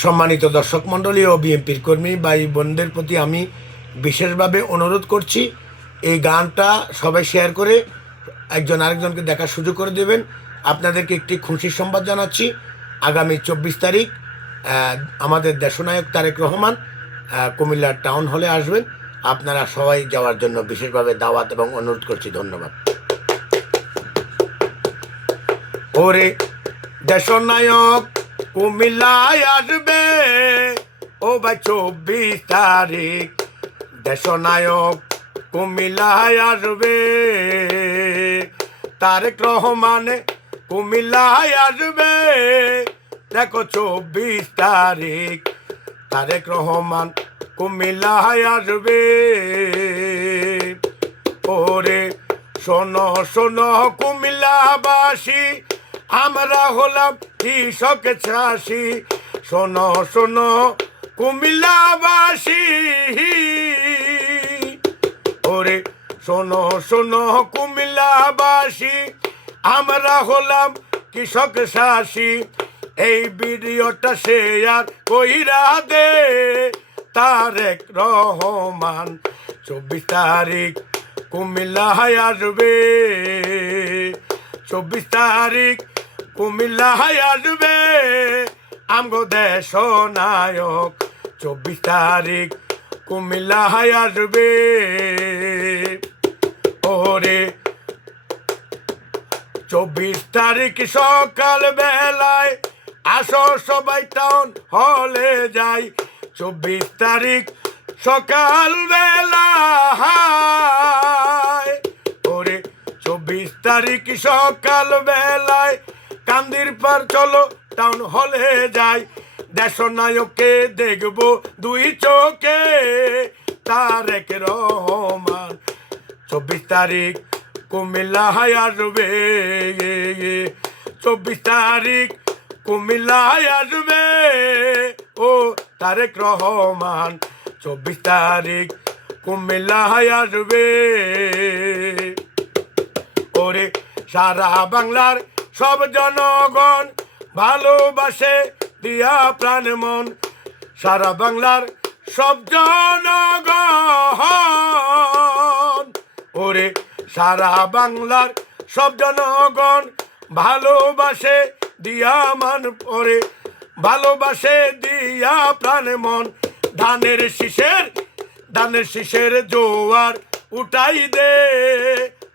সম্মানিত দর্শক মণ্ডলী ও বিএনপির কর্মী ভাই বোনদের প্রতি আমি বিশেষভাবে অনুরোধ করছি, এই গানটা সবাই শেয়ার করে একজন আরেকজনকে দেখার সুযোগ করে দেবেন। আপনাদেরকে একটি খুশির সংবাদ জানাচ্ছি, আগামী 24 তারিখ আমাদের দেশনায়ক তারেক রহমান কুমিল্লার টাউন হলে আসবেন। আপনারা সবাই যাওয়ার জন্য বিশেষভাবে দাওয়াত এবং অনুরোধ করছি। ধন্যবাদ। ওরে দেশনায়ক কুমিল্লায় আসবে, ও ভাই 24 তারিখ দেশনায়ক কুমিল্লায় আসবে। তারেক রহমান কুমিল্লায় আসবে, দেখো 24 তারিখ তারেক রহমান কুমিল্লায় আসবে। ওরে শোনো শোনো কুমিল্লাবাসী, আমরা হলাম কৃষক চাষি। শোনো শোনো কুমিল্লাবাসী, ওরে শোনো শোনো কুমিল্লাবাসী, আমরা হলাম কৃষক চাষি। এই ভিডিওটা শেয়ার কইরা দে, তারেক রহমান 24 তারিখ কুমিল্লায় আসবে। 24 তারিখ কুমিল্লায় আসবে আমগো দেশনায়ক। 24 তারিখ কুমিল্লায় আসবে। ওরে 24 তারিখ সকাল বেলায় আসো সবাই টাউন হলে যাই। 24 তারিখ সকাল বেলায়, ওরে 24 তারিখ সকাল বেলায় কান্দির পার চলো টাউন হলে যাই। দেশনায়ককে দেখবো দুই চোখে, তারেক রহমান 24 তারিখ কুমিল্লায় আসবে। 24 তারিখ কুমিল্লায় আসবে, ও তারেক রহমান 24 তারিখ কুমিল্লায় আসবে। ওরে সারা বাংলার সব জনগণ ভালোবাসে দিয়া প্রাণ মন। সারা বাংলার সব জনগণ, ওরে সারা বাংলার সব জনগণ ভালোবাসে দিয়া মান, ওরে ভালোবাসে দিয়া প্রাণ মন। ধানের শীষের জোয়ার উঠাই দে,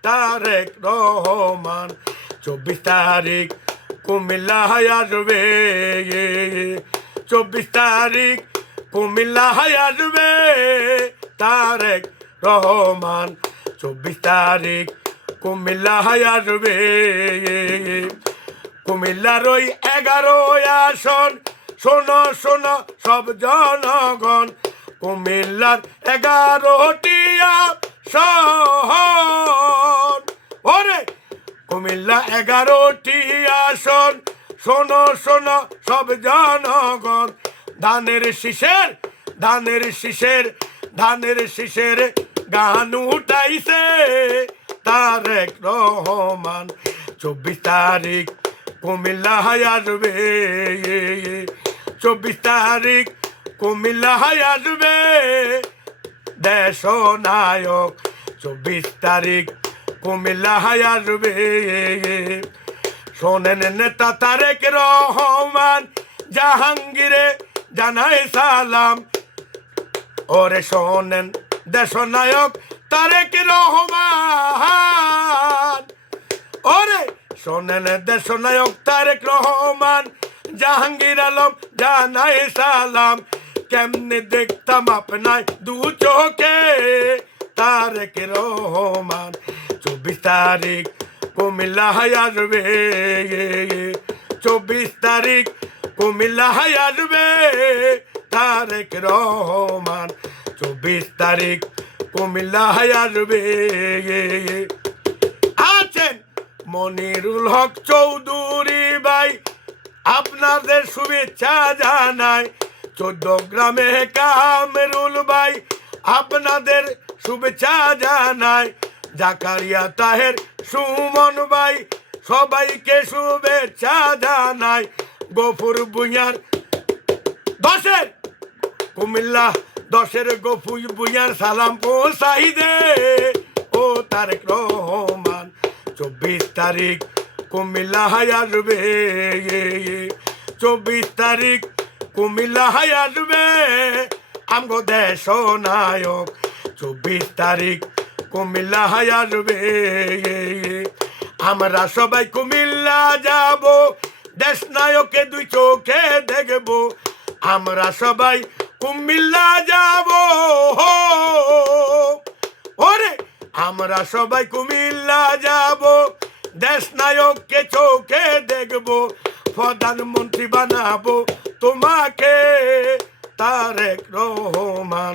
তারেক রহমান 24 তারিখ কুমিল্লায় আসবে। 24 তারিখ কুমিল্লায় আসবে, তারেক রহমান 24 তারিখ কুমিল্লায় আসবে। কুমিল্লার ওই 11 আসন শোনো শোনো সব জনগণ। কুমিল্লার 11টি আসন, ওরে কুমিল্লা 11টি আসন শোনো শোনো সব জনগণ। ধানের শীষের গান উঠাইছে তারেক রহমান 24 তারিখ কুমিল্লায় আসবে। 24 তারিখ কুমিল্লায় আসবে দেশনায়ক। 24 তারিখ কুমিল্লায় আসবে। শোনেন নেতা তারেক রহমান, জাহাঙ্গীরে জানাই সালাম। ওরে শোনেন দেশনায়ক তারেক রহমান, ওরে শোনেন দেশনায়ক তারেক রহমান, জাহাঙ্গীর আলম জানাই সালাম। কেমনে দেখতাম আপনার দু চোখে, তারেক রহমান 24 তারিখ কুমিল্লায় আসবে। 24 তারিখ কুমিল্লায় আসবে তারেক রহমান 24 তারিখ কুমিল্লায় আসবে। আছেন মনিরুল হক চৌধুরী ভাই, আপনাদের শুভেচ্ছা জানাই। 14 গ্রামে কামরুল ভাই, আপনাদের শুভেচ্ছা জানাই। জাকারিয়া তাহের সুমন ভাই, সবাইকে শুভেচ্ছা জানাই। গফুর ভুঁইয়ার 10-এর কুমিল্লা 10-এর গফুই বুইয়ার সালাম পৌঁছাই দে ও তারেক রহমান 24 তারিখ কুমিল্লা আসবে 24 তারিখ কুমিল্লা আসবে আমগো দেশ নায়ক 24 তারিখ কুমিল্লা আসবে আমরা সবাই কুমিল্লা যাব দেশ নায়কে 2 চোখে দেখব আমরা সবাই কুমিল্লা যাব ওরে আমরা সবাই কুমিল্লা যাব দেশ নায়ককে চোখে দেখব প্রধানমন্ত্রী বানাবো তোমাকে তারেক রহমান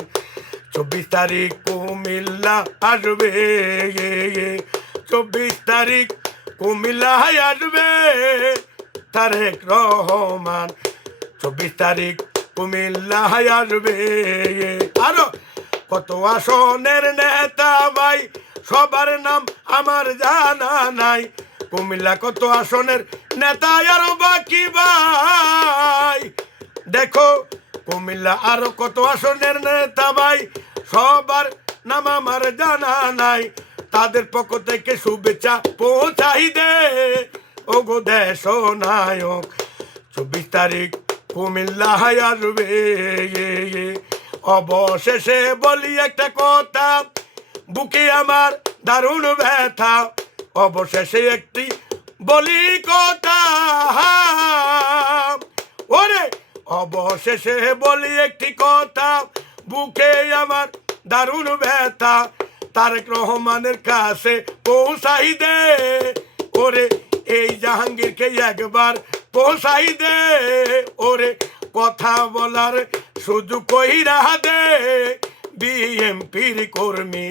24 তারিখ কুমিল্লা আসবে 24 তারিখ কুমিল্লা আসবে তারেক রহমান 24 তারিখ কুমিল্লা আসবে আরো কত আসনের নেতা ভাই সবার নাম আমার জানা নাই কুমিল্লা কত আসনের নেতা আরো বাকি ভাই দেখো কুমিল্লা আরো কত আসনের নেতা ভাই সবার নাম আমার জানা নাই তাদের পক্ষ থেকে শুভেচ্ছা পৌঁছাই দে ও গো দেশ নায়ক 24 তারিখ কুমিল্লা আসবে অবশেষে বলি একটা কথা বুকে আমার দারুণ ব্যথা অবশেষে একটি বলি কথা ওরে অবশেষে বলি একটি কথা বুকে আমার দারুণ ব্যথা তারেক রহমানের কাছে পৌঁছাই দে ওরে এই জাহাঙ্গীরকে একবার পৌঁছাই দে ওরে কথা বলার সুযোগ কইরা দে বিএমপির কর্মী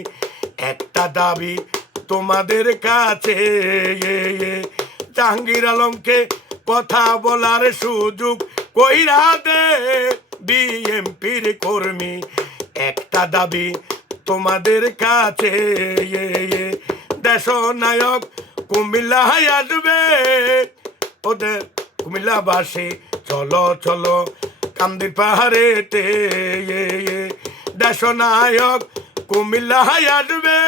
একটা দাবি তোমাদের কাছে জাহাঙ্গীর আলমকে কথা বলার সুযোগ কইরা দে বিএমপির কর্মী একটা দাবি তোমাদের কাছে দেশ নায়ক কুমিল্লা আসবে ওদের কুমিল্লাবাসী চলো চলো কান্দির পাহাড়েতে দেশ নায়ক কুমিল্লা আসবে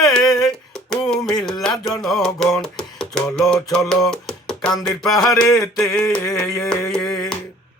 কুমিল্লা জনগণ চলো চলো কান্দির পাহাড়েতে